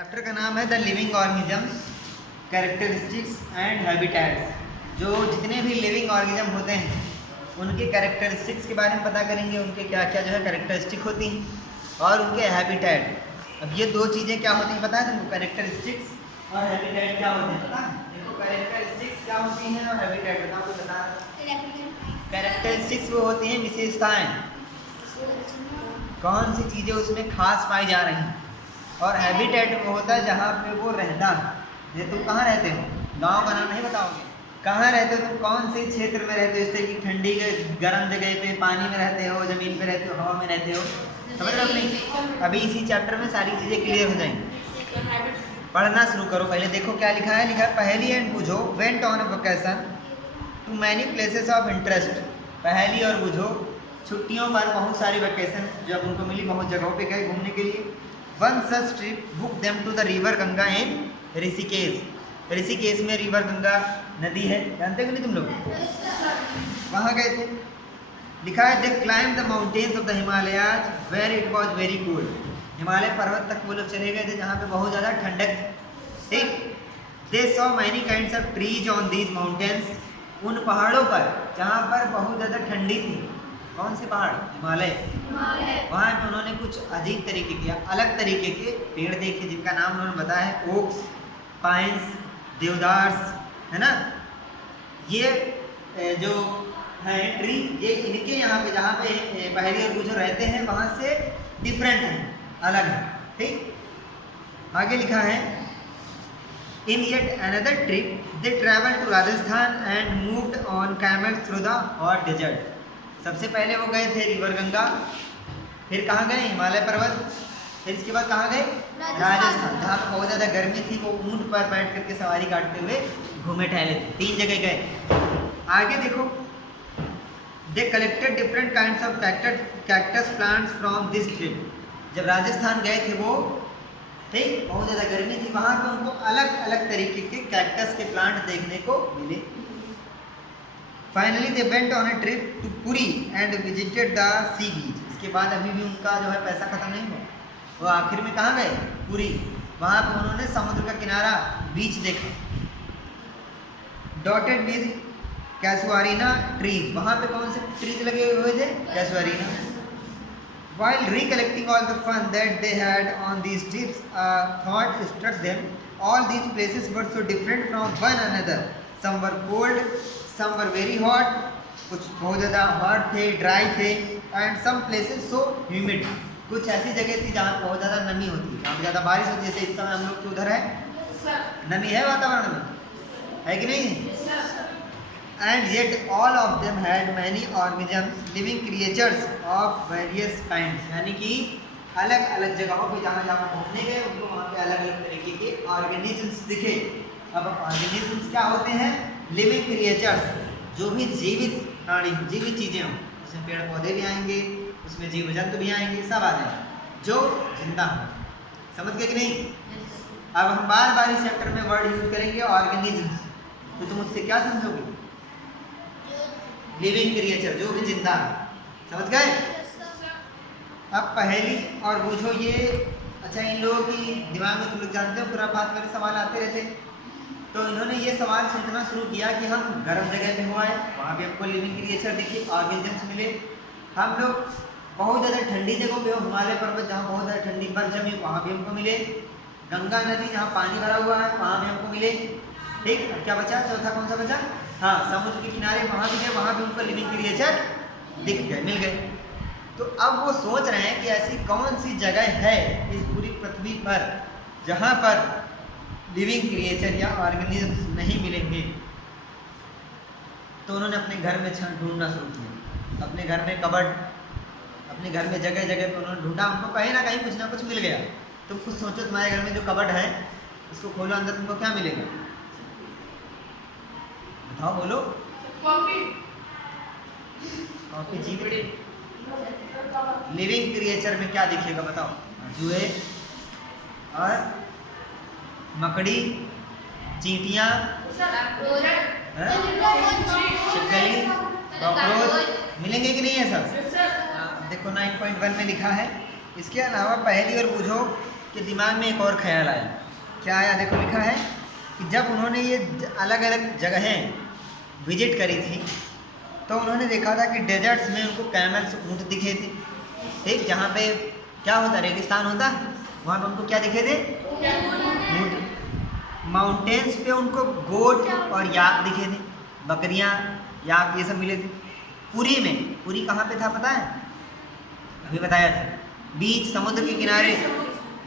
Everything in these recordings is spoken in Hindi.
चैप्टर का नाम है the living organisms characteristics and habitats. जो जितने भी लिविंग ऑर्गेनिज्म होते हैं उनके कैरेक्टरिस्टिक्स के बारे में पता करेंगे, उनके क्या क्या जो है कैरेक्टरिस्टिक होती हैं और उनके हैबिटेट। अब ये दो चीज़ें क्या होती हैं पता है तुमको? कैरेक्टरिस्टिक्स और हैबिटेट क्या होते हैं पता है? देखो कैरेक्टरिस्टिक्स क्या होती हैं और हैबिटेट बताओ, कोई बता? कैरेक्टरिस्टिक्स वो होती हैं विशेषताएँ, कौन सी चीज़ें उसमें खास पाई जा रही हैं। और हैबिटेट वो होता है जहाँ पे वो रहता है। ये तुम कहाँ रहते हो, गांव का नाम नहीं बताओगे, कहाँ रहते हो तुम, कौन से क्षेत्र में रहते हो, इस तरह की ठंडी गर्म जगह पे, पानी में रहते हो, ज़मीन पे रहते हो, हवा में रहते हो, समझ रहे हो नहीं? अभी इसी चैप्टर में सारी चीज़ें क्लियर हो जाएंगी। पढ़ना शुरू करो। पहले देखो क्या लिखा है। लिखा है Paheli and Bujho went on a vacation to many places of interest. Paheli और बुझो छुट्टियों पर बहुत सारी वेकेशन जब उनको मिली, बहुत जगहों पे गए घूमने के लिए। One such trip book them to the river Ganga in Rishikesh. Rishikesh में रिवर गंगा नदी है, जानते हो कि नहीं तुम लोग? वहाँ गए थे। लिखा है they climb the mountains of the Himalayas where it was very cold. Himalaya पर्वत तक वो लोग चले गए थे जहाँ पे बहुत ज़्यादा ठंडक थी। ठीक। They saw many kinds of trees on these mountains. उन पहाड़ों पर जहाँ पर बहुत ज़्यादा ठंडी थी, कौन से पहाड़? हिमालय। वहाँ पे उन्होंने कुछ अजीब तरीके के, अलग तरीके के पेड़ देखे जिनका नाम उन्होंने बताया है ओक्स, पाइन्स, देवदार्स, है ना। ये जो है ट्री, ये इनके यहाँ पे जहाँ पे पहेली और बुझो रहते हैं वहाँ से डिफरेंट है, अलग है। ठीक। आगे लिखा है in yet another trip they travel to Rajasthan and moved on camel through the hot desert. सबसे पहले वो गए थे रिवर गंगा, फिर कहाँ गए? हिमालय पर्वत। फिर इसके बाद कहाँ गए? राजस्थान, जहाँ पर बहुत ज़्यादा गर्मी थी। वो ऊंट पर बैठ करके सवारी काटते हुए घूमे टहले थे। 3 जगह गए। आगे देखो they collected different kinds of cactus plants from this trip. जब राजस्थान गए थे वो, ठीक, बहुत ज़्यादा गर्मी थी, वहाँ पर उनको अलग अलग तरीके के कैक्टस के प्लांट देखने को मिले। Finally they went on a trip to Puri and visited the sea beach. इसके बाद अभी भी उनका जो है पैसा खत्म नहीं हुआ, वो आखिर में कहाँ गए? पुरी। वहाँ पर उन्होंने समुद्र का किनारा, बीच देखा। Dotted with casuarina trees. वहाँ पे कौन से ट्रीज लगे हुए थे? कैसुआरिना। While recollecting all the fun that they had on these trips, a thought struck them. All these places were so different from one another. Some were cold, some were very hot. कुछ बहुत ज़्यादा hot थे, dry थे, and some places so humid. कुछ ऐसी जगह थी जहाँ बहुत ज़्यादा नमी होती है, जहाँ ज़्यादा बारिश होती है। जैसे इस समय हम लोग तो उधर है, नमी है वातावरण में, है कि नहीं? And yet all of them had many organisms, living creatures of various kinds. यानी कि अलग अलग जगहों पे जहाँ जहाँ घूमने गए उनको वहाँ पे अलग अलग तरीके के ऑर्गेनिजम्स दिखे। अब ऑर्गेनिजम्स क्या होते हैं? लिविंग क्रिएचर्स, जो भी जीवित प्राणी, जीवित चीज़ें हों, उसमें पेड़ पौधे भी आएंगे, उसमें जीव जंतु भी आएंगे, सब आ जाएंगे जो जिंदा हो। समझ गए कि नहीं? अब हम बार बार इस चैप्टर में वर्ड यूज करेंगे ऑर्गेनिजम्स, तो तुम उससे क्या समझोगे? लिविंग क्रिएचर, जो भी जिंदा है। समझ गए? अब पहेली और बूझो ये, अच्छा, इन लोगों की दिमाग में तुम लोग जानते हो खुरापात वाले सवाल आते रहते, तो इन्होंने ये सवाल सोचना शुरू किया कि हम गर्म जगह पे हुआ है, वहाँ पे हमको लिविंग क्रिएचर दिखे, ऑर्गेनिजम्स मिले। हम लोग बहुत ज़्यादा ठंडी जगहों पे हो, हिमालय पर्वत जहाँ बहुत ज़्यादा ठंडी बर्फ जमी, वहाँ भी हमको मिले। गंगा नदी जहाँ पानी भरा हुआ है, वहाँ भी हमको मिले। ठीक। अब क्या बचा? चौथा कौन सा बचा? हाँ, समुद्र के किनारे वहाँ भी गए, वहाँ भी उनको लिविंग क्रिएचर दिख गए, मिल गए। तो अब वो सोच रहे हैं कि ऐसी कौन सी जगह है इस पूरी पृथ्वी पर जहाँ पर लिविंग क्रिएचर या ऑर्गेनिजम्स नहीं मिलेंगे। तो उन्होंने अपने घर में ढूंढना शुरू किया, अपने घर में कबर्ड, अपने घर में जगह जगह पर उन्होंने ढूंढा। उनको कहीं ना कहीं कुछ ना कुछ मिल गया। तुम खुद सोचो, तुम्हारे घर में जो कबर्ड है उसको खोलो, अंदर तुमको क्या मिलेगा? हाँ बोलो। कॉफी। जीवित लिविंग क्रिएचर में क्या दिखेगा बताओ? चूहे और मकड़ी, चींटियाँ, छिपकली, कॉकरोच मिलेंगे कि नहीं है सब? देखो 9.1 में लिखा है इसके अलावा पहेली और बूझो के दिमाग में एक और ख्याल आया। क्या आया? देखो लिखा है कि जब उन्होंने ये अलग अलग जगहें विजिट करी थी तो उन्होंने देखा था कि डेजर्ट्स में उनको कैमल्स, ऊँट दिखे थे, ठीक, जहाँ पे क्या होता, रेगिस्तान होता, वहाँ पे उनको क्या दिखे थे? ऊँट। माउंटेन्स पे उनको गोट और याक दिखे थे, बकरियाँ, याक, ये सब मिले थे। पुरी में, पुरी कहाँ पे था पता है? अभी बताया था, बीच, समुद्र के किनारे,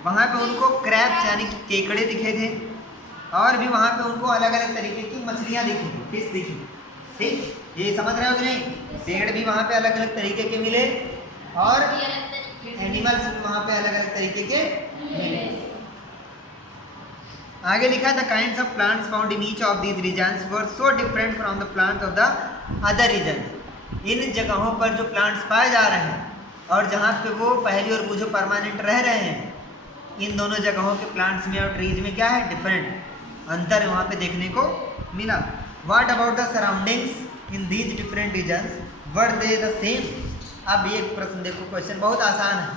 वहाँ पे उनको क्रैब्स यानी कि केकड़े दिखे थे, और भी वहाँ पे उनको अलग अलग तरीके की मछलियाँ दिखी, फिश दिखी, ठीक, ये समझ रहे हो कि नहीं? पेड़ भी वहाँ पे अलग अलग तरीके के मिले और एनिमल्स भी वहाँ पे अलग अलग तरीके के मिले। आगे लिखा है the kinds of plants found in each of these regions were so different from the plants of the other region. इन जगहों पर जो प्लांट्स पाए जा रहे हैं और जहाँ पे वो पहली और वो जो परमानेंट रह रहे हैं, इन दोनों जगहों के प्लांट्स में और ट्रीज में क्या है? डिफरेंट, अंतर वहाँ पे देखने को मिला। What about the surroundings in these different regions, were they the same? अब ये प्रश्न देखो, क्वेश्चन बहुत आसान है,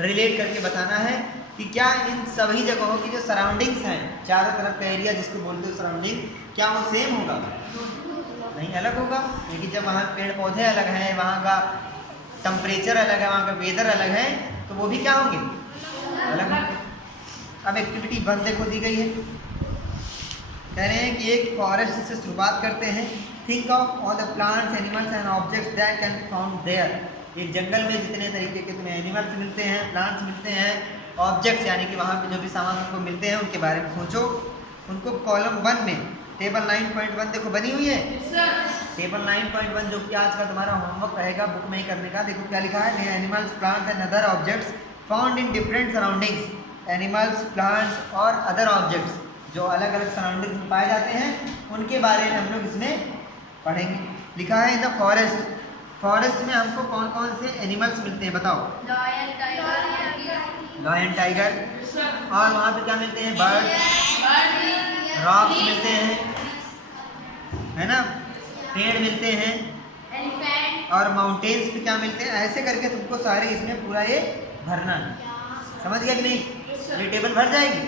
रिलेट करके बताना है कि क्या इन सभी जगहों की जो सराउंडिंग्स हैं, चारों तरफ का एरिया जिसको बोलते हो सराउंडिंग, क्या वो सेम होगा? नहीं, अलग होगा, क्योंकि जब वहाँ पेड़ पौधे अलग हैं, वहाँ का टेम्परेचर अलग है, वहाँ का वेदर अलग है, तो वो भी क्या होंगे? अलग होंगे। अब एक्टिविटी 1 देखो दी गई है, कह रहे हैं कि एक फॉरेस्ट से शुरुआत करते हैं। Think of all the plants, animals and objects that can be found there. एक जंगल में जितने तरीके के तुम्हें एनिमल्स मिलते हैं, प्लांट्स मिलते हैं, ऑब्जेक्ट्स यानी कि वहाँ पे जो भी सामान उनको मिलते हैं उनके बारे में सोचो। उनको कॉलम 1 में टेबल 9.1 देखो बनी हुई है। टेबल 9.1 जो कि आज का तुम्हारा होमवर्क रहेगा बुक में ही करने का। देखो क्या लिखा है, animals, plants and other objects found in different surroundings. Animals, plants और अदर ऑब्जेक्ट्स जो अलग अलग सराउंडिंग्स में पाए जाते हैं उनके बारे में हम लोग इसमें पढ़ेंगे। लिखा है इन द फॉरेस्ट, फॉरेस्ट में हमको कौन कौन से एनिमल्स मिलते हैं बताओ? लॉयन, टाइगर, और वहाँ पे क्या मिलते हैं? बर्ड, रॉक्स मिलते हैं, है ना, पेड़ मिलते हैं, और माउंटेन्स पे क्या मिलते हैं। ऐसे करके तुमको सारे इसमें पूरा ये भरना है, समझ गया कि नहीं? ये टेबल भर जाएगी।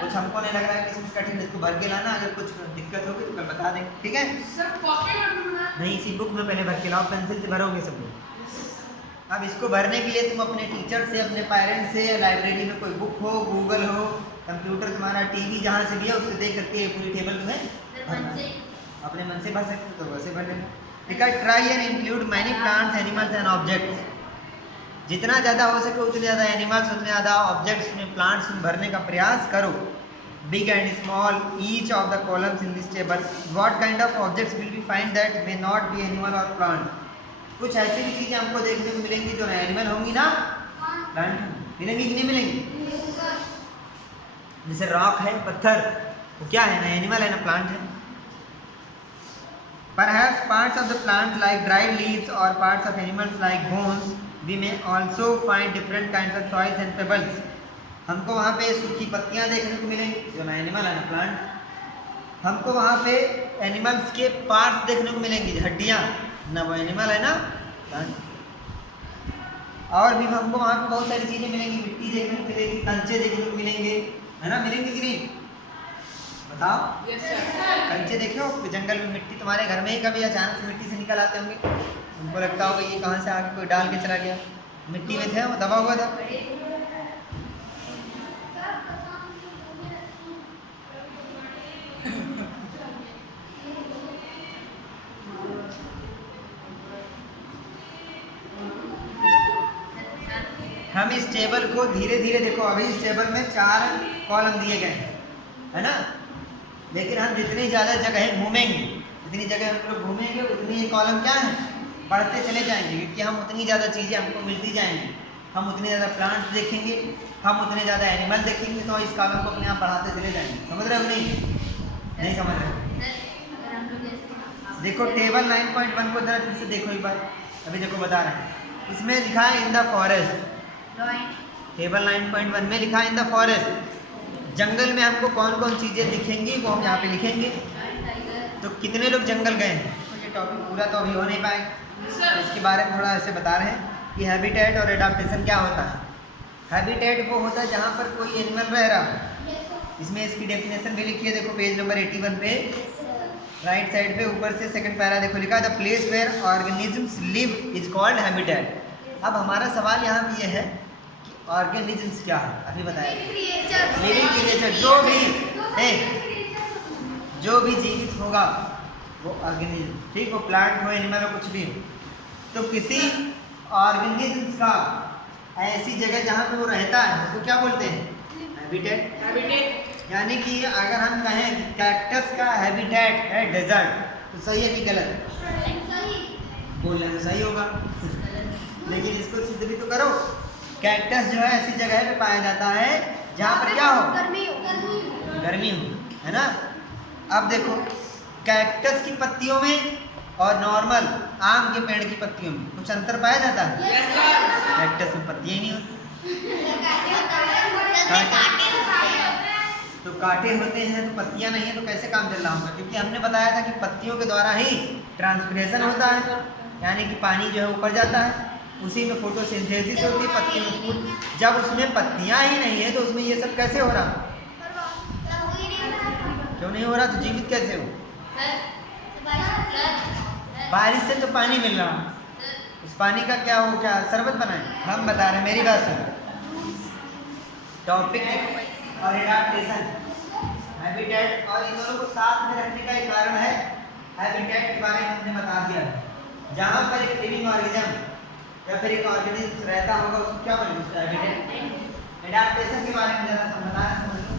कुछ हमको नहीं लग रहा है कि इसमें कठिन, इसको भर के लाना, अगर कुछ दिक्कत होगी तो कल बता देंगे, ठीक है? नहीं, इसी बुक में पहले भर के लाओ, पेंसिल से भरोगे सब लोग। अब इसको भरने के लिए तुम अपने टीचर से, अपने पेरेंट्स से, लाइब्रेरी में कोई बुक हो, गूगल हो, कंप्यूटर तुम्हारा, टीवी जहाँ से भी है उससे देख करके ये पूरी टेबल तुम्हें भरना। अपने मन से भर सकते तो वैसे भर लेना। ठीक है, try and include many plants, animals and objects. जितना ज़्यादा हो सके उतने ज़्यादा एनिमल्स, उतने ज़्यादा ऑब्जेक्ट्स में, प्लांट्स में भरने का प्रयास करो। Big and small each of the columns in this table. What kind of objects will be find that may not be animal और प्लांट। कुछ ऐसी भी चीज़ें हमको देखने को मिलेंगी जो ना एनिमल होंगी ना प्लांट मिलेंगी कि नहीं मिलेंगी? जैसे रॉक है, पत्थर, वो क्या है? ना एनिमल है ना प्लांट है। Perhaps parts of the plants like dried leaves or parts of animals like bones, we may also find different kinds of soils and pebbles. हमको वहाँ पे सूखी पत्तियाँ देखने को मिलेंगी जो ना एनिमल है ना प्लांट। हमको वहाँ पे एनिमल्स के पार्ट्स देखने को मिलेंगी, हड्डियाँ, ना वो एनिमल है ना प्लांट। और भी हमको वहाँ पे बहुत सारी चीज़ें मिलेंगी, मिट्टी देखने को मिलेगी, कंचे देखने को मिलेंगे, है ना, मिलेंगे कि नहीं बताओ? yes, कंचे देखे हो जंगल में? मिट्टी तुम्हारे घर में ही कभी अचानक से मिट्टी से निकल आते होंगे, उनको लगता होगा ये कहाँ से आके कोई डाल के चला गया। मिट्टी में थे, वो दबा हुआ था। हम इस टेबल को धीरे धीरे देखो, अभी इस टेबल में 4 कॉलम दिए गए हैं, है ना, लेकिन हम जितनी ज़्यादा जगह घूमेंगे, जितनी जगह हम लोग घूमेंगे उतनी ये कॉलम क्या है बढ़ते चले जाएंगे, क्योंकि हम उतनी ज़्यादा चीज़ें हमको मिलती जाएंगी। हम उतने ज़्यादा प्लांट्स देखेंगे, हम उतने ज़्यादा एनिमल देखेंगे, तो इस कॉलम को अपने आप बढ़ाते चले जाएंगे। समझ रहे हो नहीं समझ रहे? देखो टेबल 9.1 को जरा फिर से देखो एक बार, अभी देखो बता रहे हैं, इसमें लिखा है इन द फॉरेस्ट। टेबल 9.1 में लिखा है इन द फॉरेस्ट। जंगल में हमको कौन कौन चीज़ें दिखेंगी वो हम यहाँ पे लिखेंगे। तो कितने लोग जंगल गए हैं? तो ये टॉपिक पूरा तो अभी हो नहीं पाएगा, तो इसके बारे में थोड़ा ऐसे बता रहे हैं कि हैबिटेट और एडाप्टेशन क्या होता है। हैबिटेट वो होता है जहाँ पर कोई एनिमल रह रहा है। इसमें इसकी डेफिनेशन भी लिखी है, देखो पेज नंबर 81 पे राइट साइड पे ऊपर से सेकंड पैरा देखो लिखा है the place where organisms live is called habitat. अब हमारा सवाल यहाँ पे ये है कि ऑर्गेनिजम्स क्या है, अभी बताया लिविंग क्रिएचर, जो भी जीवित होगा वो ऑर्गेनिज्म, ठीक, वो प्लांट हो एनिमल हो कुछ भी हो। तो किसी ऑर्गेनिज्म का ऐसी जगह जहाँ पे वो रहता है उसको क्या बोलते हैं, हैबिटेट। यानी कि अगर हम कहें कि कैक्टस का हैबिटेट है डेजर्ट, तो सही है कि गलत? बोलने में सही होगा लेकिन इसको सिद्ध भी तो करो। कैक्टस जो है ऐसी जगह पे पाया जाता है जहाँ पर क्या हो, गर्मी हो, है ना। अब देखो कैक्टस की पत्तियों में और नॉर्मल आम के पेड़ की पत्तियों में कुछ अंतर पाया जाता है? कैक्टस में पत्तियां ही नहीं होती, तो कांटे होते हैं तो पत्तियां नहीं है, तो कैसे काम चल रहा होगा? क्योंकि हमने बताया था कि पत्तियों के द्वारा ही ट्रांसपिरेशन होता है, यानी कि पानी जो है ऊपर जाता है, उसी में फोटोसिंथेसिस होती है पत्ती में फूल। जब उसमें पत्तियां ही नहीं है तो उसमें ये सब कैसे हो रहा? क्यों नहीं हो रहा? तो जीवित कैसे हो? बारिश से तो पानी मिल रहा, उस पानी का क्या हो, क्या शरबत बनाए? हम बता रहे हैं, मेरी बात सुनो। टॉपिक और एडाप्टेशन, हैबिटेट, और इन दोनों को साथ में रखने का एक कारण है हैबिटेट के बारे में हमने बता दिया। जहाँ पर एक लिविंग ऑर्गेनिज्म या फिर एक ऑर्गेनिज्म रहता होगा उसको क्या बोलेंगे? हैबिटेट। एडाप्टेशन के बारे में जरा बताना समझ लो।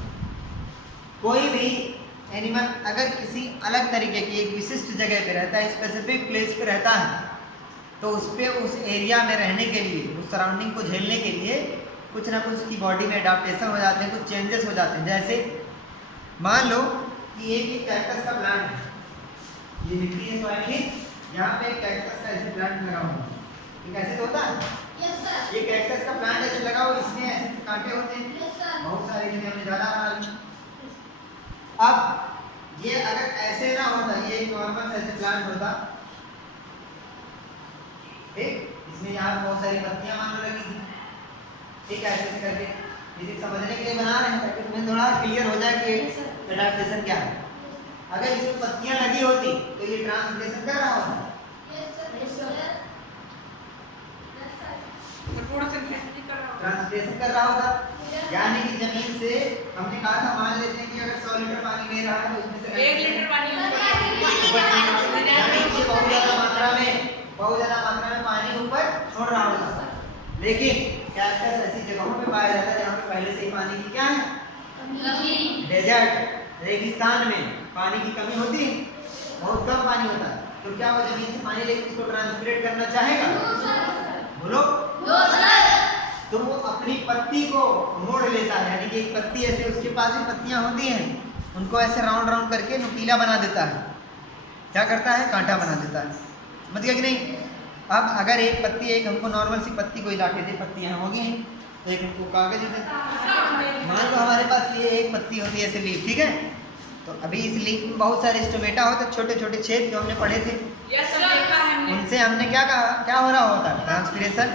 कोई भी एनिमल अगर किसी अलग तरीके की एक विशिष्ट जगह पे रहता है, स्पेसिफिक प्लेस पे रहता है, तो उस पर उस एरिया में रहने के लिए, उस सराउंडिंग को झेलने के लिए कुछ ना कुछ उसकी बॉडी में एडाप्टेशन हो जाते हैं, कुछ चेंजेस हो जाते हैं। जैसे मान लो कि एक कैक्टस का प्लांट है, ये मिट्टी है सॉइल की, यहाँ पे एक कैक्टस का ऐसे प्लांट लगा हुआ है, ये कैसे तो होता है? ये कैक्टस का प्लांट ऐसे लगा हुआ, इसमें ऐसे कांटे होते हैं, बहुत सारे, जिन्हें हमने ज़्यादा बना लिया। अब ये अगर ऐसे ना होता, ये एक नॉर्मल ऐसे प्लांट होता, ठीक, इसमें यहाँ बहुत सारी पत्तियां मान लो लगी थी, ठीक, ऐसे करके इसे समझने के लिए बना रहे हैं ताकि तुम्हें थोड़ा क्लियर हो जाए कि एडाप्टेशन क्या है। अगर इसमें पत्तियां लगी होती तो ये ट्रांसलेशन कर रहा होता, ट्रांसलेशन कर रहा होता। यानी कि जमीन से हमने कहा था, मान लेते हैं कि अगर 100 लीटर पानी ले रहा है तो उसमें से 1 लीटर पानी बहुत ज्यादा मात्रा में पानी ऊपर छोड़ रहा होता। लेकिन कैक्टस ऐसी जगहों पे पाया जाता है जहाँ पे पहले से ही पानी की क्या है, डेजर्ट, रेगिस्तान में पानी की कमी होती है, बहुत कम पानी होता है। तो क्या वो जमीन से पानी लेकर उसको ट्रांसपिरेट करना चाहेगा? बोलो। तो वो अपनी पत्ती को मोड़ लेता है, यानी कि एक पत्ती ऐसे उसके पास ही पत्तियां होती हैं, उनको ऐसे राउंड राउंड करके नुकीला बना देता है। क्या करता है? कांटा बना देता है। समझ गया कि नहीं? अब अगर एक पत्ती, एक हमको नॉर्मल सी पत्ती को हिला के दे, पत्तियाँ होगी, तो एक हमको कागज दे, मान लो हमारे पास ये एक पत्ती होती है ऐसे लीफ, ठीक है, तो अभी इस लीफ में बहुत सारे स्टोमेटा होते, छोटे छोटे छेद जो हमने पढ़े थे, उनसे हमने क्या कहा, क्या हो रहा होता है? ट्रांसपिरेशन।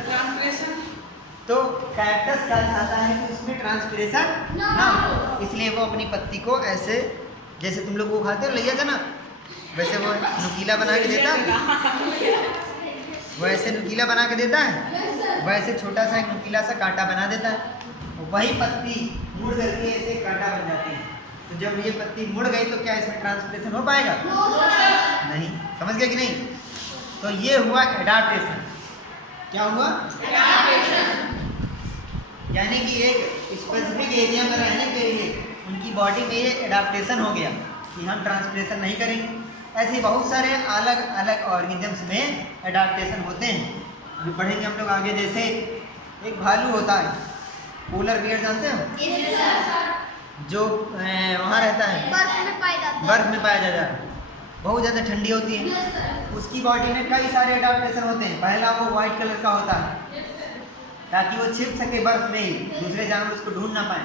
तो कैक्टस क्या चाहता है कि उसमें ट्रांसपिरेशन ना हो, इसलिए वो अपनी पत्ती को ऐसे, जैसे तुम लोग वो खाते हो लैया ना, वैसे वो नुकीला बना के देता है, वैसे नुकीला बना के देता है, वैसे छोटा सा एक नुकीला सा कांटा बना देता है। वही पत्ती मुड़ करके ऐसे कांटा बन जाती है। तो जब ये पत्ती मुड़ गई तो क्या इसमें ट्रांसपिरेशन हो पाएगा? नहीं। समझ गया कि नहीं? तो ये हुआ एडाप्टेशन। क्या हुआ? एडाप्टेशन। यानी कि एक स्पेसिफिक एरिया में रहने के लिए उनकी बॉडी में ये एडाप्टेशन हो गया कि हम ट्रांसपिरेशन नहीं करेंगे। ऐसे बहुत सारे अलग अलग ऑर्गेनिजम्स में एडाप्टेशन होते हैं, अभी पढ़ेंगे हम लोग आगे। जैसे एक भालू होता है, पोलर बियर जानते हो, जो वहाँ रहता है, बर्फ में पाया जाता है, बहुत ज़्यादा ठंडी होती है, उसकी बॉडी में कई सारे एडाप्टेशन होते हैं। पहला वो वाइट कलर का होता है ताकि वो छिप सके बर्फ में ही, दूसरे जानवर उसको ढूंढ ना पाए,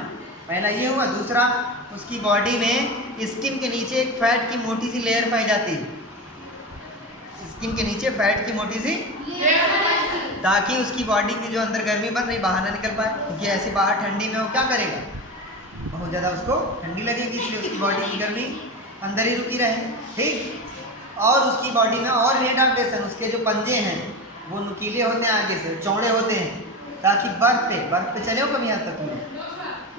पहला ये हुआ। दूसरा, उसकी बॉडी में स्किन के नीचे एक फैट की मोटी सी लेयर पाई जाती है, स्किन के नीचे फैट की मोटी सी ताकि उसकी बॉडी की जो अंदर गर्मी बन रही बाहर ना निकल पाए, क्योंकि ऐसे बाहर ठंडी में वो क्या करेगा, बहुत ज़्यादा उसको ठंडी लगेगी, इसलिए उसकी बॉडी की गर्मी अंदर ही रुकी रहे। ठीक, और उसकी बॉडी में और रिडाक्टेशन, उसके जो पंजे हैं वो नुकीले होते हैं, आगे से चौड़े होते हैं, ताकि बर्फ पे चले हो कभी यहाँ तक तुम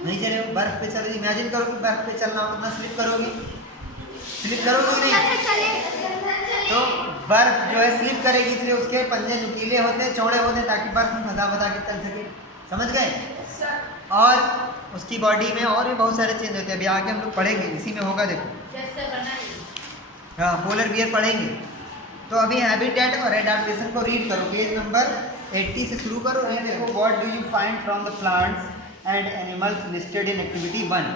नहीं चले हो, बर्फ पे चलो, इमेजिन करो कि बर्फ पे चलना हो, कितना स्लिप करोगे नहीं, तो बर्फ जो है स्लिप करेगी, इसलिए उसके पंजे नुकीले होते हैं, चौड़े होते हैं, ताकि बर्फ में फंसा के चल सके। समझ गए? और उसकी बॉडी में और भी बहुत सारे चेंज होते हैं, अभी आगे हम लोग पढ़ेंगे, इसी में होगा, देखो। हाँ, पोलर बियर पढ़ेंगे। तो अभी हैबिटेट और एडाप्टेशन को रीड करो, पेज नंबर 80 से शुरू करो। देखो, what do you find from the plants and animals listed in activity 1।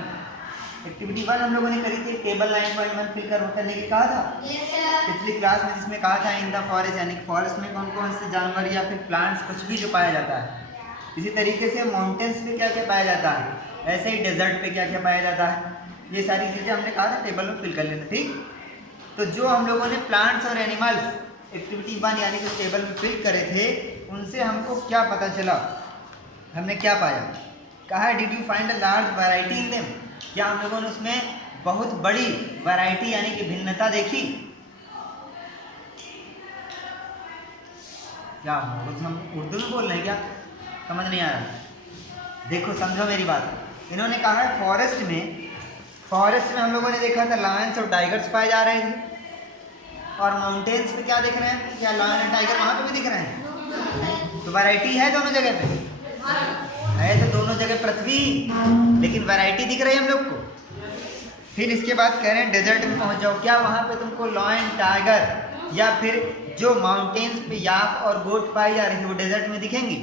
Activity 1 हम लोगों ने करी थी, टेबल 9.1 फिल करने की कहा था पिछली क्लास में, जिसमें कहा था इन द फॉरेस्ट, यानी फॉरेस्ट में कौन कौन से जानवर या फिर प्लांट्स कुछ भी जो पाया जाता है। इसी तरीके से माउंटेन्स पे क्या क्या पाया जाता है, ऐसे ही डेजर्ट पे क्या क्या पाया जाता है, ये सारी चीज़ें हमने कहा था टेबल में फिल कर लेना। ठीक, तो जो हम लोगों ने प्लांट्स और एनिमल्स एक्टिविटी 1 यानी कि टेबल में फिल करे थे, उनसे हमको क्या पता चला, हमने क्या पाया, कहा did you find a large variety in them, क्या हम लोगों ने उसमें बहुत बड़ी वैरायटी यानी कि भिन्नता देखी। क्या कुछ हम उर्दू में बोल रहे हैं, क्या समझ नहीं आ रहा? देखो समझो मेरी बात, इन्होंने कहा है फॉरेस्ट में हम लोगों ने देखा था लायंस और टाइगर्स पाए जा रहे थे, और माउंटेन्स पे क्या दिख रहे हैं, क्या लायन और टाइगर वहाँ पे भी दिख रहे हैं? तो वैरायटी है दोनों जगह पे, है तो दोनों जगह पृथ्वी, लेकिन वैरायटी दिख रही है हम लोग को। फिर इसके बाद कह रहे हैं डेजर्ट में पहुंच जाओ, क्या वहाँ पे तुमको लायन, टाइगर या फिर जो माउंटेन्स पे याक और गोट पाई जा रही थी वो डेजर्ट में दिखेंगी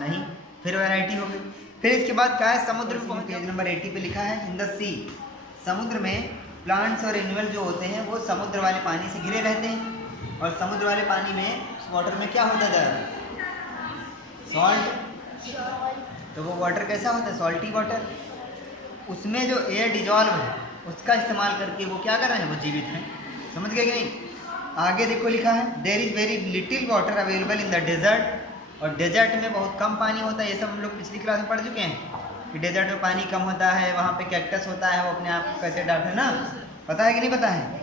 नहीं, फिर वैरायटी हो गई। फिर इसके बाद क्या है, समुद्र में, पेज नंबर 80 पे लिखा है इन द सी, समुद्र में प्लांट्स और एनिमल जो होते हैं वो समुद्र वाले पानी से घिरे रहते हैं, और समुद्र वाले पानी में वाटर में क्या होता है, सॉल्ट, तो वो वाटर कैसा होता है, सॉल्टी वाटर, उसमें जो एयर डिजॉल्व है उसका इस्तेमाल करके वो क्या कर रहे हैं, वो जीवित हैं। समझ गए कि नहीं? आगे देखो लिखा है there is very little water available in the desert, और डेजर्ट में बहुत कम पानी होता है, ये सब हम लोग पिछली क्लास में पढ़ चुके हैं कि डेजर्ट में पानी कम होता है, वहाँ पे कैक्टस होता है, वो अपने आप को कैसे डालते हैं ना, पता है कि नहीं पता है?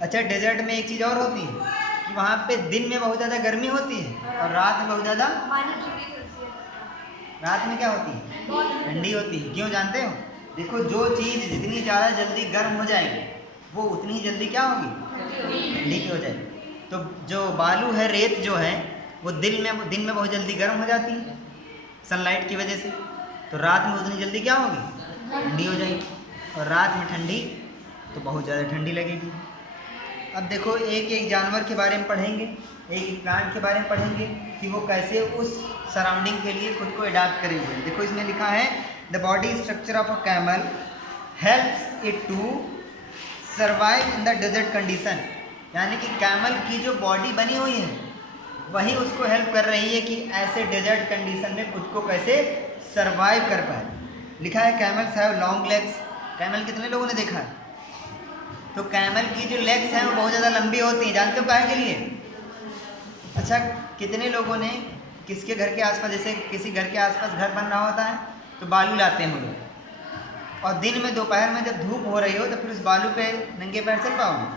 अच्छा, डेजर्ट में एक चीज़ और होती है कि वहाँ पे दिन में बहुत ज़्यादा गर्मी होती है और रात में बहुत ज़्यादा, रात में क्या होती है, ठंडी होती है। क्यों जानते हो? देखो, जो चीज़ जितनी ज़्यादा जल्दी गर्म हो जाएगी वो उतनी ही जल्दी क्या होगी, ठंडी की हो जाएगी। तो जो बालू है, रेत जो है, वो दिन में बहुत जल्दी गर्म हो जाती है सनलाइट की वजह से, तो रात में उतनी जल्दी क्या होगी, ठंडी हो जाएगी, और रात में ठंडी तो बहुत ज़्यादा ठंडी लगेगी। अब देखो, एक एक जानवर के बारे में पढ़ेंगे, एक एक प्लांट के बारे में पढ़ेंगे कि वो कैसे उस सराउंडिंग के लिए खुद को अडाप्ट करेंगे। देखो, इसमें लिखा है the body structure of a camel helps it to survive in the desert condition, यानी कि कैमल की जो बॉडी बनी हुई है वही उसको हेल्प कर रही है कि ऐसे डेजर्ट कंडीशन में खुद को कैसे सर्वाइव कर पाए। लिखा है camels have long legs, camel कितने लोगों ने देखा है? तो कैमल की जो लेग्स हैं वो बहुत ज़्यादा लंबी होती हैं, जानते हो काहे के लिए? अच्छा, कितने लोगों ने किसके घर के आसपास, जैसे किसी घर के आसपास घर बन रहा होता है तो बालू लाते हैं वो लोग, और दिन में दोपहर में जब धूप हो रही हो तो फिर उस बालू पे नंगे पैर चल पाओगे?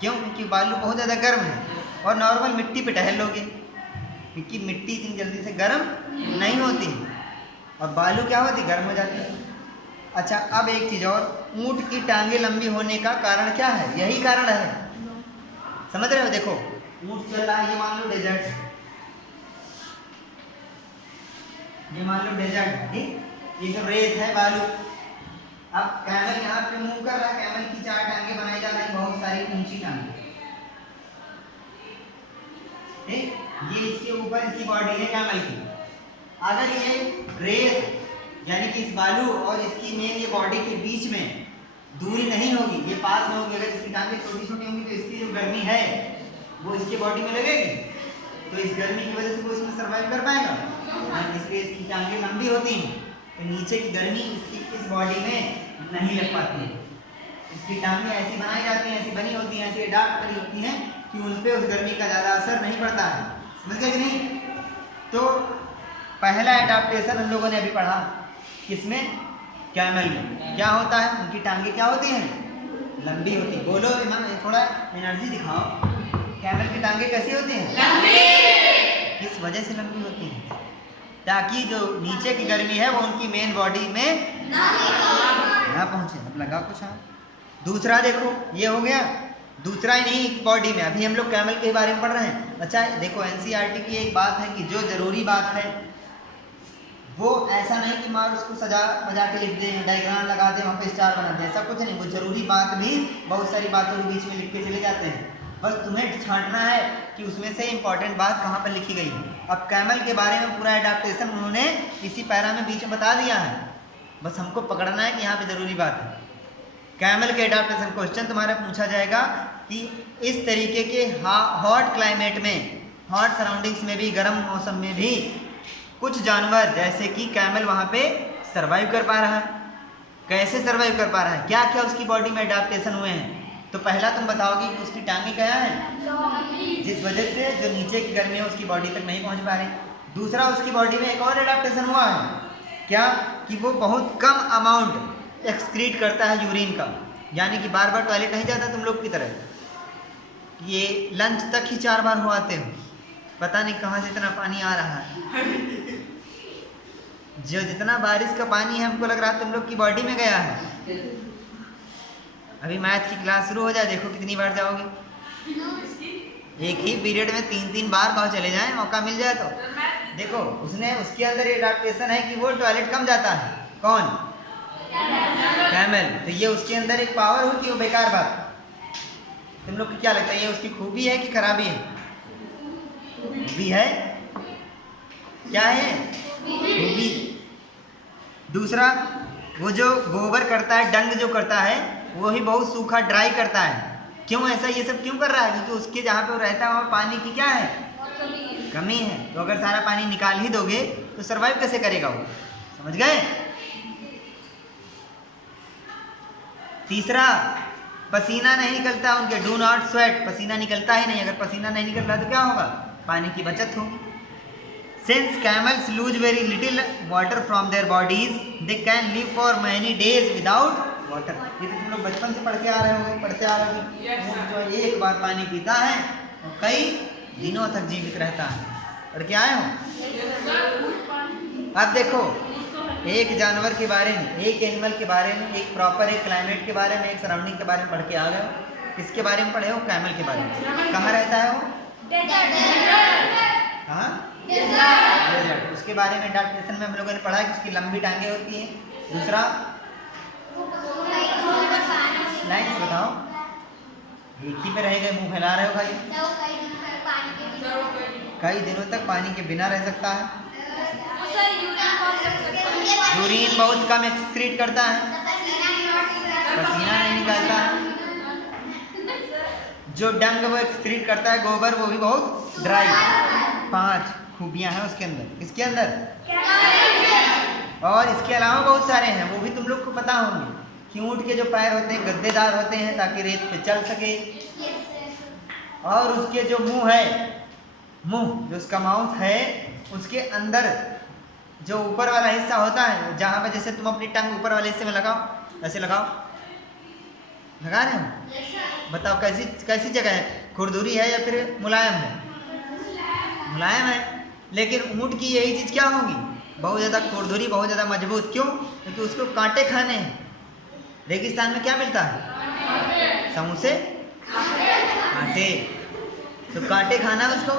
क्यों? क्योंकि बालू बहुत ज़्यादा गर्म है, और नॉर्मल मिट्टी पे टहल लोगे क्योंकि मिट्टी इतनी जल्दी से गर्म नहीं होती है, और बालू क्या होती, गर्म हो जाती है। अच्छा, अब एक चीज़ और, ऊँट की टांगे लंबी होने का कारण क्या है? यही कारण है, समझ रहे हो? देखो, ऊँट चल रहा है, ये मान लो डेजर्ट, ये मान लो डेजर्ट, ठीक, ये जो रेत है, बालू, अब कैमल यहाँ पे मूव कर रहा है, कैमल की 4 टांगे बनाई जा रही हैं, बहुत सारी ऊंची टांगे, ठीक, ये इसके ऊपर इसकी बॉडी है कैमल की। अगर ये रेत यानी कि इस बालू और इसकी मेन ये बॉडी के बीच में दूरी नहीं होगी, ये पास में होगी, अगर इसकी टांगे छोटी छोटी होंगी तो इसकी जो गर्मी है वो इसके बॉडी में लगेगी, तो इस गर्मी की वजह से वो इसमें सर्वाइव कर पाएगा, इसलिए इसकी टांगे लंबी होती हैं, तो नीचे की गर्मी इसकी इस बॉडी में नहीं लग पाती है। इसकी टांगे ऐसी बनाई जाती हैं, ऐसी बनी होती हैं, ऐसी अडाप्ट करी होती हैं कि उन पे उस गर्मी का ज़्यादा असर नहीं पड़ता है। समझ गए कि नहीं? तो पहला एडाप्टेशन हम लोगों ने अभी पढ़ा किसमें? कैमल में। क्या होता है? उनकी टांगे क्या होती हैं? लंबी होती। बोलो थोड़ा एनर्जी दिखाओ। कैमल की टांगे कैसी होती हैं? लंबी। किस वजह से लंबी होती हैं? ताकि जो नीचे की गर्मी है वो उनकी मेन बॉडी में ना पहुंचे। अब लगा कुछ? हाँ। दूसरा देखो, ये हो गया दूसरा ही नहीं बॉडी में। अभी हम लोग कैमल के बारे में पढ़ रहे हैं। अच्छा देखो, एनसीईआरटी की एक बात है कि जो जरूरी बात है वो ऐसा नहीं कि मार उसको सजा बजा के लिख दें, डायग्राम लगा दें, वहाँ पे स्टार बना दें, ऐसा कुछ नहीं। वो जरूरी बात भी बहुत सारी बातों के बीच में लिख के चले जाते हैं। बस तुम्हें छांटना है कि उसमें से इंपॉर्टेंट बात कहाँ पर लिखी गई है। अब कैमल के बारे में पूरा एडाप्टेशन उन्होंने इसी पैरा में बीच में बता दिया है। बस हमको पकड़ना है कि यहाँ पे जरूरी बात है। कैमल के एडाप्टेशन क्वेश्चन तुम्हारा पूछा जाएगा कि इस तरीके के हॉट क्लाइमेट में, हॉट सराउंडिंग्स में भी, गर्म मौसम में भी कुछ जानवर जैसे कि कैमल वहाँ पे सरवाइव कर पा रहा है। कैसे सरवाइव कर पा रहा है? क्या क्या उसकी बॉडी में एडाप्टेशन हुए हैं? तो पहला तुम बताओगे कि उसकी टांगे क्या है? जिस वजह से जो नीचे की गर्मी है उसकी बॉडी तक नहीं पहुँच पा रही। दूसरा, उसकी बॉडी में एक और एडाप्टेशन हुआ है। क्या? कि वो बहुत कम अमाउंट एक्सक्रीट करता है यूरिन का, यानी कि बार बार टॉयलेट नहीं जाता तुम लोग की तरह। ये लंच तक ही 4 बार हो आते हो, पता नहीं कहाँ से इतना पानी आ रहा है। जो जितना बारिश का पानी है हमको लग रहा है तुम लोग की बॉडी में गया है। अभी मैथ की क्लास शुरू हो जाए, देखो कितनी बार जाओगे। एक ही पीरियड में 3-3 बार गाँव चले जाएं, मौका मिल जाए तो। देखो उसने, उसके अंदर एडाप्टेशन है कि वो टॉयलेट कम जाता है। कौन? कैमल। तो ये उसके अंदर एक पावर होती है, वो बेकार बात। तुम लोग को क्या लगता है ये उसकी खूबी है कि खराबी है? खूबी है। क्या है? खूबी। दूसरा, वो जो गोबर करता है, डंग जो करता है, वो ही बहुत सूखा ड्राई करता है। क्यों ऐसा ये सब क्यों कर रहा है? क्योंकि उसके जहाँ पे वो रहता है वहाँ पानी की क्या है? कमी है। तो अगर सारा पानी निकाल ही दोगे तो सरवाइव कैसे करेगा वो? समझ गए? तीसरा, पसीना नहीं निकलता उनके, डू नॉट स्वेट, पसीना निकलता ही नहीं। अगर पसीना नहीं निकल रहा तो क्या होगा? पानी की बचत होगी। Since camels lose very little water from their bodies, they can live for many days without water. ये तो तुम लोग बचपन से पढ़ के आ रहे होंगे, पढ़ते आ रहे हो। जो एक बार पानी पीता है और कई दिनों तक जीवित रहता है। पढ़ के आए हो? अब देखो, एक जानवर के बारे में, एक एनिमल के बारे में, एक प्रॉपर एक क्लाइमेट के बारे में, एक सराउंडिंग के बारे में पढ़ के आ गए हो। किसके बारे में पढ़े हो? कैमल के बारे में। कहाँ रहता है वो? कहाँ? डेजर्ट। उसके बारे में एडाप्टेशन में हम लोगों ने पढ़ा कि उसकी लंबी टांगे होती हैं। दूसरा, लाइन्स बताओ। एक ही पे रह गए, मुंह फैला रहे हो खाली। कई दिनों तक पानी के बिना रह सकता है। यूरिन बहुत कम एक्सक्रीट करता है, पसीना नहीं निकालता है। जो डंग वो एक्सक्रीट करता है, गोबर, वो भी बहुत ड्राई। 5 खूबियां हैं उसके अंदर। इसके अंदर और इसके अलावा बहुत सारे हैं, वो भी तुम लोग को पता होंगे। कि ऊँट के जो पैर होते हैं गद्देदार होते हैं ताकि रेत पे चल सके। और उसके जो मुंह है, मुंह जो उसका माउथ है, उसके अंदर जो ऊपर वाला हिस्सा होता है, जहाँ पे जैसे तुम अपनी टंग ऊपर वाले हिस्से में लगाओ, ऐसे लगाओ, लगा रहे हो? बताओ कैसी कैसी जगह है? खुरदुरी है या फिर मुलायम है? मुलायम है। लेकिन ऊँट की यही चीज़ क्या होगी? बहुत ज़्यादा खुरदुरी, बहुत ज़्यादा मजबूत। क्यों? क्योंकि उसको कांटे खाने हैं। रेगिस्तान में क्या मिलता है? समोसे, कांटे। तो कांटे खाना उसको,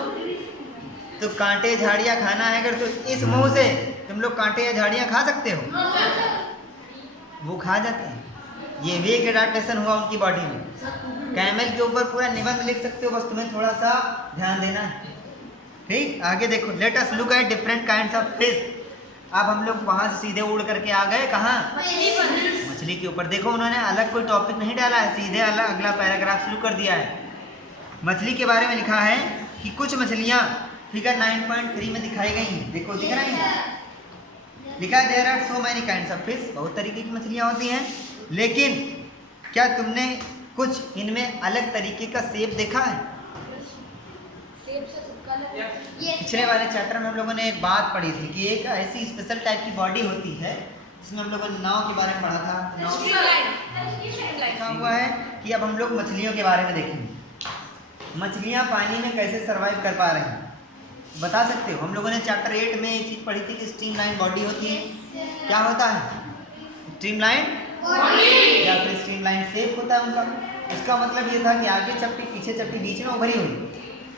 तो कांटे झाड़ियाँ खाना है अगर, तो इस मुंह से तुम लोग कांटे या झाड़ियाँ खा सकते हो? वो खा जाते हैं। ये भी एक एडाप्टेशन हुआ उनकी बॉडी में। कैमल के ऊपर पूरा निबंध लिख सकते हो, बस तुम्हें थोड़ा सा ध्यान देना है। ठीक, आगे देखो। Let us look at different kinds of fish. अब हम लोग वहाँ से सीधे उड़ करके आ गए कहाँ? मछली के ऊपर। देखो उन्होंने अलग कोई टॉपिक नहीं डाला है, सीधे अगला पैराग्राफ शुरू कर दिया है। मछली के बारे में लिखा है कि कुछ मछलियाँ फिगर 9.3 में दिखाई गई हैं। देखो दिख रही हैं, लिखा है there are so many kinds of fish. बहुत तरीके की मछलियाँ होती हैं, लेकिन क्या तुमने कुछ इनमें अलग तरीके का शेप देखा है? पिछले वाले चैप्टर में हम लोगों ने एक बात पढ़ी थी कि एक ऐसी स्पेशल टाइप की बॉडी होती है जिसमें हम लोगों ने नाव के बारे में पढ़ा था। नाव लिखा हुआ है कि अब हम लोग मछलियों के बारे में देखेंगे। मछलियाँ पानी में कैसे सर्वाइव कर पा रहे हैं बता सकते हो? हम लोगों ने चैप्टर 8 में एक चीज़ पढ़ी थी कि स्ट्रीमलाइन बॉडी होती है। क्या होता है? स्ट्रीमलाइन या फिर स्ट्रीमलाइन शेप होता है उनका। इसका मतलब ये था कि आगे चपटी पीछे चपटी बीच में उभरी हुई।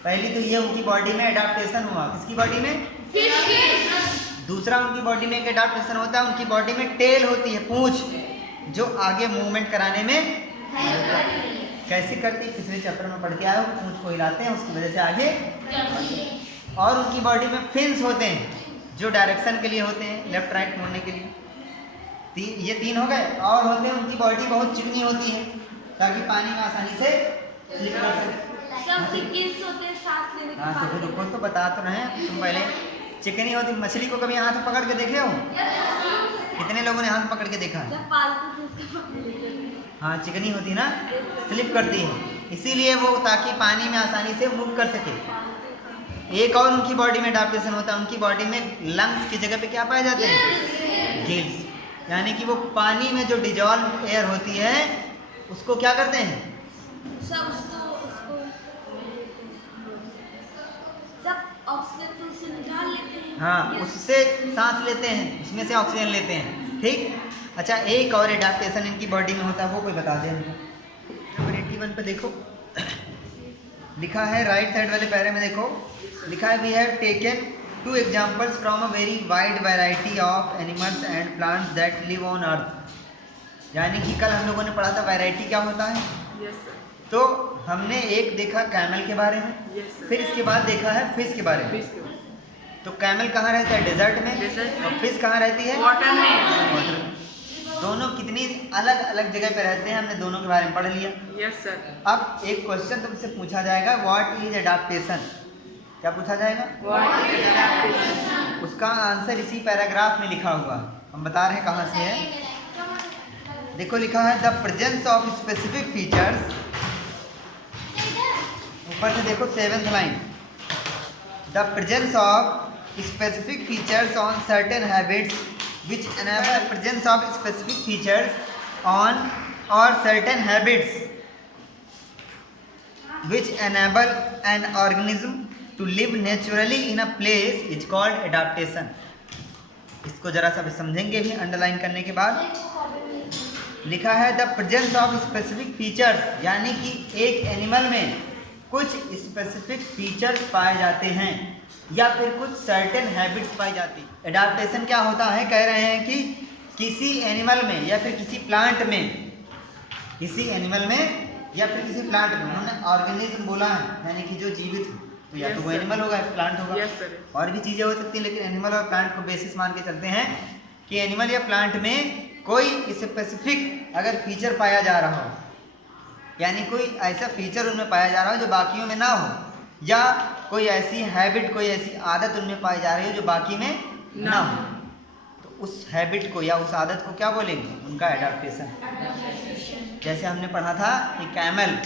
पहली तो ये उनकी बॉडी में एडाप्टेशन हुआ। किसकी बॉडी में? दूसरा उनकी बॉडी में एक एडाप्टेशन होता है, उनकी बॉडी में टेल होती है, पूंछ, जो आगे मूवमेंट कराने में कैसे करती है पिछले चैप्टर में पढ़ के आए हो। पूंछ को हिलाते हैं, उसकी वजह से आगे। और उनकी बॉडी में फिन्स होते हैं जो डायरेक्शन के लिए होते हैं, लेफ्ट राइट मोड़ने के लिए। ये 3 हो गए। और होते हैं उनकी बॉडी बहुत चिकनी होती है ताकि पानी में आसानी से स्लिप कर सके। हाँ तो फिर खुद तो बता तो रहे हैं तुम। पहले चिकनी होती मछली को कभी हाथ पकड़ के देखे हो? कितने लोगों ने हाथ पकड़ के देखा है? हाँ चिकनी होती है ना, स्लिप करती है, इसीलिए वो ताकि पानी में आसानी से मूव कर सके। एक और उनकी बॉडी में एडाप्टेशन होता है, उनकी बॉडी में लंग्स की जगह पे क्या पाए जाते हैं? गिल्स। यानी कि वो पानी में जो डिजॉल्व एयर होती है उसको क्या करते हैं? हाँ उससे सांस लेते हैं, उसमें से ऑक्सीजन लेते हैं। ठीक। अच्छा एक और एडाप्टेशन इनकी बॉडी में होता है, वो कोई बता दें हमको। नंबर 81 पे देखो लिखा है, राइट साइड वाले पैरे में देखो लिखा है, we have taken 2 examples from a very wide variety of animals and plants that live on earth. यानी कि कल हम लोगों ने पढ़ा था वैरायटी क्या होता है। तो हमने एक देखा कैमल के बारे में, फिर इसके बाद देखा है फिश के बारे में। तो कैमल कहाँ रहता है? डेजर्ट में। और फिश कहाँ रहती है? वाटर में। दोनों कितनी अलग अलग जगह पे रहते हैं, हमने दोनों के बारे में पढ़ लिया। Yes sir. अब एक क्वेश्चन तुमसे पूछा जाएगा, व्हाट इज एडाप्टेशन? क्या पूछा जाएगा? उसका आंसर इसी पैराग्राफ में लिखा हुआ। हम बता रहे हैं कहाँ से है। देखो लिखा है, the presence of specific features. ऊपर से देखो 7th line, the presence of specific features on certain habits which enable presence of specific features on or certain habits which enable an organism to live naturally in a place is called adaptation। इसको जरा सा समझेंगे भी अंडरलाइन करने के बाद। लिखा है the presence of specific features, यानी कि एक एनिमल में कुछ स्पेसिफिक फीचर्स पाए जाते हैं या फिर कुछ सर्टेन हैबिट्स पाई जाती। एडाप्टेशन क्या होता है? कह रहे हैं कि किसी एनिमल में या फिर किसी प्लांट में, किसी एनिमल में या फिर किसी प्लांट में, उन्होंने ऑर्गेनिज्म बोला है, यानी कि जो जीवित हो, तो या तो वो एनिमल होगा या प्लांट होगा। और भी चीज़ें हो सकती हैं, लेकिन एनिमल और प्लांट को बेसिस मान के चलते हैं कि एनिमल या प्लांट में कोई स्पेसिफिक अगर फीचर पाया जा रहा हो, यानी कोई ऐसा फीचर उनमें पाया जा रहा हो जो बाकियों में ना हो, या कोई ऐसी हैबिट, कोई ऐसी आदत उनमें पाई जा रही हो जो बाकी में ना हो, तो उस हैबिट को या उस आदत को क्या बोलेंगे? उनका एडाप्टेशन। जैसे हमने पढ़ा था कि कैमल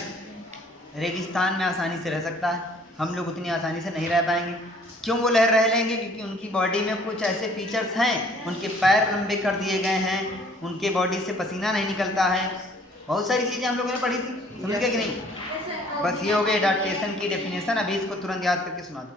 रेगिस्तान में आसानी से रह सकता है, हम लोग उतनी आसानी से नहीं रह पाएंगे। क्यों वो रह लेंगे? क्योंकि उनकी बॉडी में कुछ ऐसे फीचर्स हैं, उनके पैर लंबे कर दिए गए हैं, उनके बॉडी से पसीना नहीं निकलता है, बहुत सारी चीज़ें हम लोगों ने पढ़ी थी। समझ गए कि नहीं? बस ये हो गया एडाप्टेशन की डेफिनेशन। अभी इसको तुरंत याद करके सुना दो।